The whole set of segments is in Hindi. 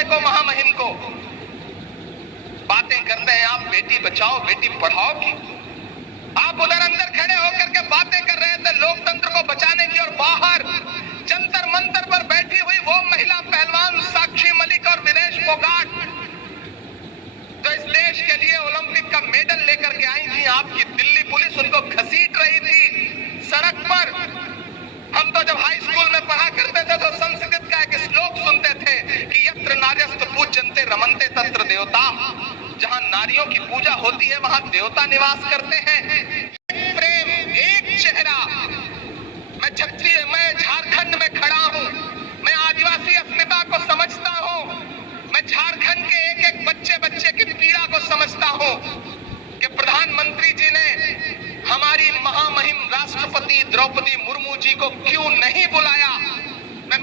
महोदय को, महामहिम को। बातें करते हैं आप बेटी बचाओ बेटी पढ़ाओ की। आप उधर अंदर खड़े होकर के बातें कर रहे थे लोकतंत्र को बचाने की, और बाहर जंतर मंतर पर बैठी हुई वो महिला पहलवान साक्षी मलिक और विनेश फोगाट जो इस देश के लिए ओलंपिक का मेडल लेकर के आई थी, आपकी दिल्ली पुलिस उनको घसीट रही थी सड़क पर। हम तो जब हाई स्कूल में पढ़ा करते थे तो संस्कृत का एक श्लोक सुनते थे कि यत्र नार्यस्तु पूज्यन्ते रमन्ते तत्र देवता। जहां नारियों की पूजा होती है वहां देवता निवास करते हैं। एक प्रेम, एक चेहरा। मैं झारखंड में खड़ा हूं, मैं आदिवासी अस्मिता को समझता हूं, मैं झारखंड के एक एक बच्चे की पीड़ा को समझता हूं कि प्रधानमंत्री जी ने हमारी महामहिम राष्ट्रपति द्रौपदी मुर्मू जी को क्यों नहीं बुलाया।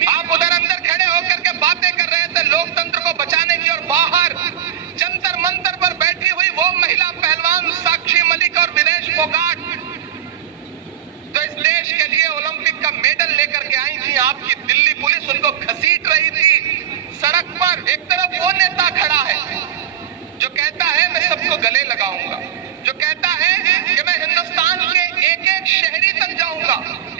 आप उधर अंदर खड़े होकर के बातें कर रहे थे लोकतंत्र को बचाने की, और बाहर जंतर मंतर पर बैठी हुई वो महिला पहलवान साक्षी मलिक और विनेश फोगाट जो इस देश के लिए ओलंपिक का मेडल लेकर के आई थी, आपकी दिल्ली पुलिस उनको घसीट रही थी सड़क पर। एक तरफ वो नेता खड़ा है जो कहता है मैं सबको गले लगाऊंगा, जो कहता है कि मैं हिंदुस्तान के एक एक शहरी तक जाऊंगा।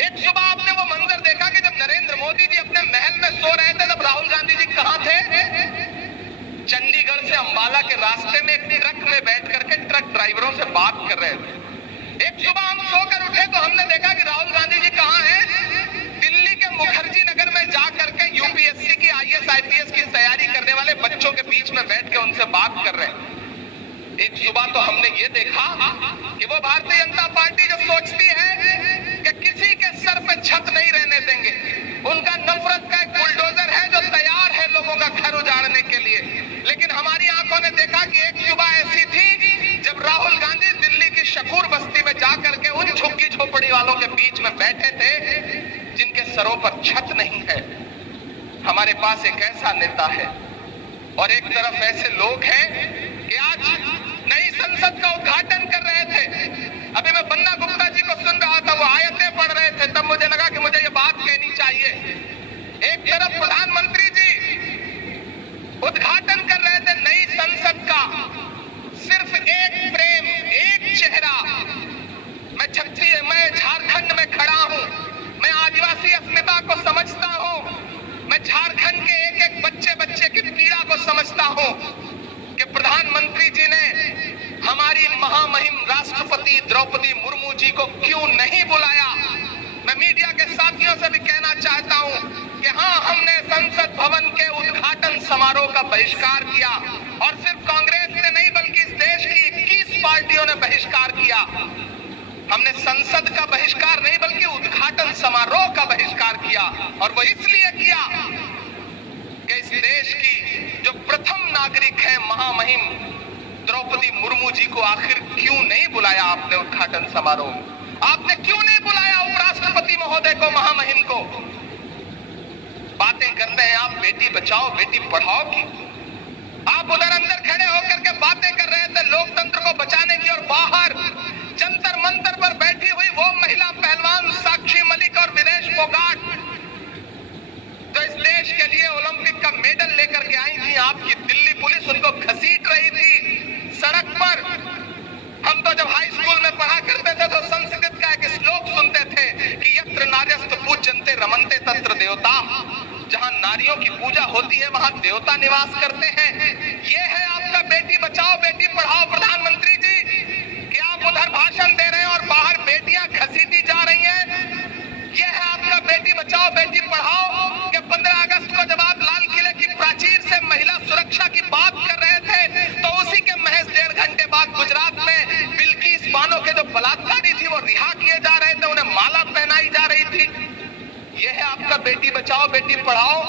एक सुबह आपने वो मंजर देखा कि जब नरेंद्र मोदी जी अपने महल में सो रहे थे तब राहुल गांधी जी कहां थे? चंडीगढ़ से अंबाला के रास्ते में एक ट्रक में बैठ करके ट्रक ड्राइवरों से बात कर रहे थे। एक सुबह हम सोकर उठे तो हमने देखा कि राहुल गांधी जी कहां हैं? दिल्ली के मुखर्जी नगर में जा करके यूपीएससी की IAS IPS की तैयारी करने वाले बच्चों के बीच में बैठ के उनसे बात कर रहे हैं। एक सुबह तो हमने ये देखा कि वो भारतीय जनता पार्टी जो सोचती है कि किसी के सर पे छत नहीं रहने देंगे, उनका नफरत का एक बुलडोजर है जो तैयार है लोगों का घर उजाड़ने के लिए। लेकिन हमारी आंखों ने देखा कि एक सुबह ऐसी थी जब राहुल गांधी दिल्ली की शकूर बस्ती में जाकर के उन झुग्गी झोपड़ी वालों के बीच में बैठे थे जिनके सरों पर छत नहीं है। हमारे पास एक ऐसा नेता है और एक तरफ ऐसे लोग हैं कि आज नई संसद का उद्घाटन कर रहे थे। अभी मैं बन्ना गुप्ता जी को सुन रहा था, वो आयतें पढ़ रहे थे, तब मुझे लगा कि मुझे ये बात कहनी चाहिए। एक तरफ प्रधानमंत्री जी उद्घाटन कर रहे थे नई संसद का, सिर्फ एक प्रेम, एक चेहरा। मैं झारखंड में खड़ा हूं, मैं आदिवासी अस्मिता को समझता हूं, मैं झारखंड के एक एक बच्चे की पीड़ा को समझता हूं कि प्रधानमंत्री जी ने हमारी महामहिम राष्ट्रपति द्रौपदी मुर्मू जी को क्यों नहीं बुलाया। मैं मीडिया के साथियों से भी कहना चाहता हूं कि हाँ, हमने संसद भवन के उद्घाटन समारोह का बहिष्कार किया, और सिर्फ कांग्रेस ने नहीं बल्कि इस देश की 21 पार्टियों ने बहिष्कार किया। हमने संसद का बहिष्कार नहीं बल्कि उद्घाटन समारोह का बहिष्कार किया, और वो इसलिए किया कि इस देश की जो प्रथम नागरिक है महामहिम द्रौपदी मुर्मू जी को आखिर क्यों नहीं बुलाया आपने उद्घाटन समारोह में? आपने क्यों नहीं बुलाया उपराष्ट्रपति महोदय को, महामहिम को? बातें करते हैं आप बेटी बचाओ बेटी पढ़ाओ की। आप उधर अंदर खड़े होकर के बातें कर रहे थे लोकतंत्र को बचाने की, और बाहर जंतर मंतर पर बैठी हुई वो महिला पहलवान साक्षी मलिक और विनेश फोगाट जो इस देश के लिए ओलंपिक का मेडल लेकर के आई थी, आपकी दिल्ली पुलिस उनको घसीट रही थी सड़क पर। हम तो जब हाई स्कूल में पढ़ा करते थे तो संस्कृत का एक श्लोक सुनते थे कि यत्र नार्यस्तु पूज्यन्ते रमन्ते तत्र देवता। जहां नारियों की पूजा होती है वहां देवता निवास करते हैं। ये है आपका बेटी बचाओ बेटी पढ़ाओ प्रधानमंत्री जी, कि आप उधर भाषण दे रहे हैं और बाहर बेटियां घसीटी जा रही हैं। ये है आपका बेटी बचाओ बेटी पढ़ाओ कि 15 अगस्त को जब आप लाल किले की प्राचीर से महिला सुरक्षा की बात कर रहे थे तो उसी के महज 1.5 घंटे बाद गुजरात में बिल्किस बानो के जो बलात्कारी थी वो रिहा किए जा रहे थे, उन्हें माला पहनाई जा रही थी। यह है आपका बेटी बचाओ बेटी पढ़ाओ।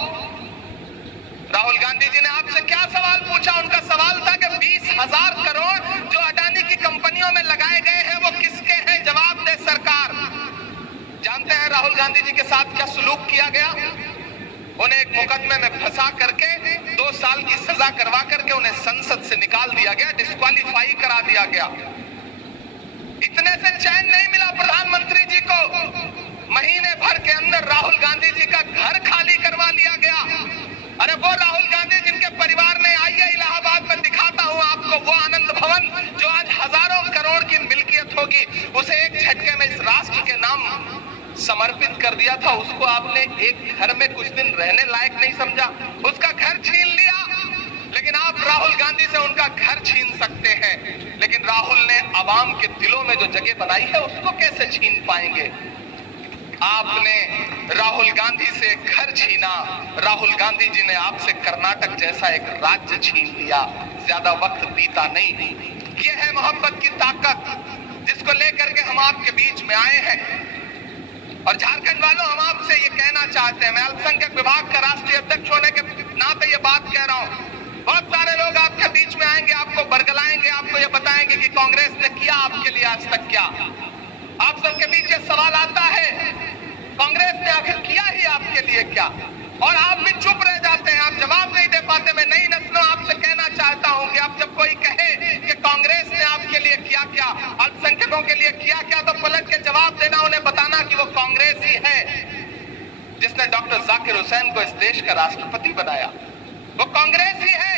राहुल गांधी जी ने आपसे क्या सवाल पूछा? उनका सवाल था कि 20,000 करोड़ जो अडानी की कंपनियों में लगाए गए हैं वो किसके हैं? जवाब दे सरकार। जानते हैं राहुल गांधी जी के साथ क्या सुलूक किया गया? उन्हें एक मुकदमे में फंसा करके 2 साल की सजा करवा करके उन्हें संसद से निकाल दिया गया, डिस्क्वालीफाई करा दिया गया। इतने से चैन नहीं मिला प्रधानमंत्री जी को, महीने भर के अंदर राहुल गांधी जी का घर खाली करवा लिया गया। अरे वो राहुल गांधी जिनके वो आनंद भवन जो आज हजारों करोड़ की मिल्कियत होगी, उसे एक झटके में इस राष्ट्र के नाम समर्पित कर दिया था। उसको आपने एक घर में कुछ दिन रहने लायक नहीं समझा, उसका घर छीन लिया। लेकिन आप राहुल गांधी से उनका घर छीन सकते हैं, लेकिन राहुल ने आवाम के दिलों में जो जगह बनाई है उसको कैसे छीन पाएंगे? आपने राहुल गांधी से घर छीना, राहुल गांधी जी ने आपसे कर्नाटक जैसा एक राज्य छीन लिया। ज्यादा वक्त बीता नहीं। ये है मोहब्बत की ताकत जिसको लेकर के हम आपके बीच में आए हैं। और झारखंड वालों, हम आपसे ये कहना चाहते हैं, मैं अल्पसंख्यक विभाग का राष्ट्रीय अध्यक्ष होने के नाते ये बात कह रहा हूं। बहुत सारे लोग आपके बीच में आएंगे, आपको बरगलाएंगे, आपको ये बताएंगे कि कांग्रेस ने किया आपके लिए आज तक क्या। आप सबके बीच ये सवाल आता है, कांग्रेस ने आखिर किया ही आपके लिए क्या? और आप भी चुप रह जाते हैं, आप जवाब नहीं दे पाते। मैं नई नस्लों आपसे कहना चाहता हूं कि आप जब कोई कहे कि कांग्रेस ने आपके लिए किया क्या, अल्पसंख्यकों के लिए किया क्या, तो पलट के जवाब देना, उन्हें बताना कि वो कांग्रेस ही है जिसने डॉक्टर जाकिर हुसैन को इस देश का राष्ट्रपति बनाया। वो कांग्रेस ही है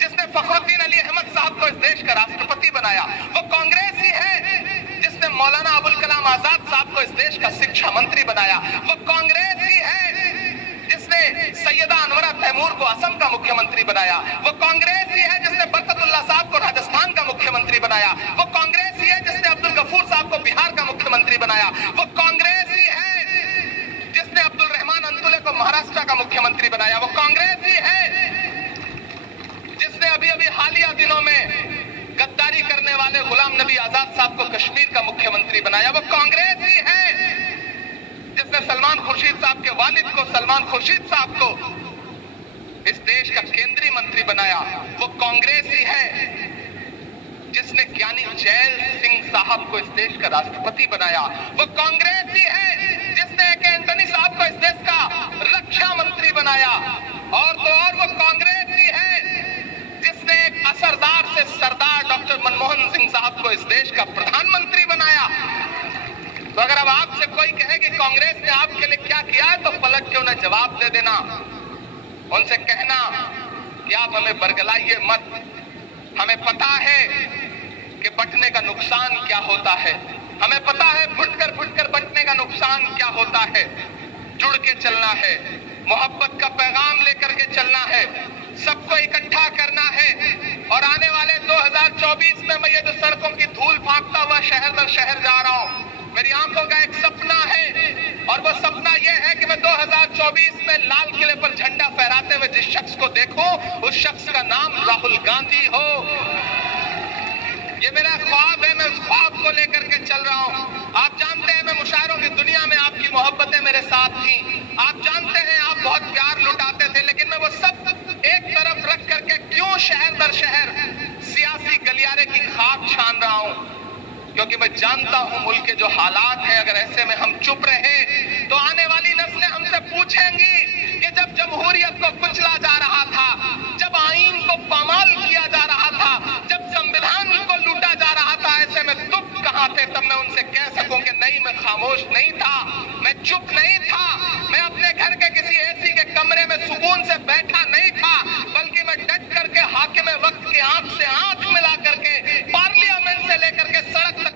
जिसने फखरुद्दीन अली अहमद साहब को इस देश का राष्ट्रपति बनाया। वो कांग्रेस ही है जिसने मौलाना अबुल कलाम आजाद साहब को इस देश का शिक्षा मंत्री बनाया। वो कांग्रेस ही है जिसने सैयदा अनवरा तैमूर को असम का मुख्यमंत्री बनाया। वो कांग्रेस ही है जिसने बरकतुल्लाह साहब को राजस्थान का मुख्यमंत्री बनाया। वो कांग्रेस ही है जिसने अब्दुल गफूर साहब को बिहार का मुख्यमंत्री बनाया। वो कांग्रेस ही है जिसने अब्दुल रहमान अंतुले को महाराष्ट्र का मुख्यमंत्री बनाया। वो कांग्रेस ही है जिसने अभी अभी हालिया दिनों में गद्दारी करने वाले गुलाम नबी आजाद साहब को कश्मीर का मुख्यमंत्री बनाया। वो कांग्रेस ही है जिसने सलमान खुर्शीद साहब के वालिद को, सलमान खुर्शीद साहब को इस देश का केंद्रीय मंत्री बनाया। वो कांग्रेस ही है जिसने ज्ञानी जैल सिंह साहब को इस देश का राष्ट्रपति बनाया। वो कांग्रेस ही है जिसने ए.के. एंटनी साहब को इस देश का रक्षा मंत्री बनाया। और तो और वो कांग्रेस ही है जिसने एक असरदार से सरदार डॉक्टर मनमोहन सिंह साहब को इस देश का प्रधानमंत्री बनाया। तो अगर अब आपसे कोई कहे कि कांग्रेस ने आपके लिए क्या किया है, तो पलट के उन्हें जवाब दे देना। उनसे कहना कि आप हमें बरगलाइए मत, हमें पता है कि बंटने का नुकसान क्या होता है, हमें पता है फुटकर बंटने का नुकसान क्या होता है। जुड़ के चलना है, मोहब्बत का पैगाम लेकर के चलना है, सबको इकट्ठा करना है। और आने वाले 2024 में मैं ये जो सड़कों की धूल फांकता हुआ शहर दर शहर जा रहा हूँ, मेरी आंखों का एक सपना है। और वो सपना ये है कि मैं 2024 में लाल किले पर झंडा फहराते हुए जिस शख्स को देखूं, उस शख्स का नाम राहुल गांधी हो। ये मेरा ख्वाब है, मैं उस ख्वाब को लेकर के चल रहा हूँ। आप जानते हैं, मैं मुशायरों की दुनिया में आपकी मोहब्बतें मेरे साथ थी। आप जानते हैं, आप बहुत प्यार लुटाते थे, लेकिन मैं वो सब एक तरफ रख करके क्यों शहर दर शहर सियासी गलियारे की खाक छान रहा हूँ? क्योंकि मैं जानता हूं मुल्क के जो हालात हैं, अगर ऐसे में हम चुप रहे तो आने वाली नस्लें हमसे पूछेंगी कि जब जमहूरियत को कुचला जा रहा था, जब आईन को पामाल किया जा रहा था, जब संविधान को लूटा जा रहा था, ऐसे में तुम कहां थे? तब मैं उनसे कह सकूं कि नहीं, मैं खामोश नहीं था, मैं चुप नहीं था, मैं अपने घर के किसी एसी के कमरे में सुकून से बैठा नहीं था, बल्कि मैं डट करके हाकिम वक्त की आंख से आंख मिला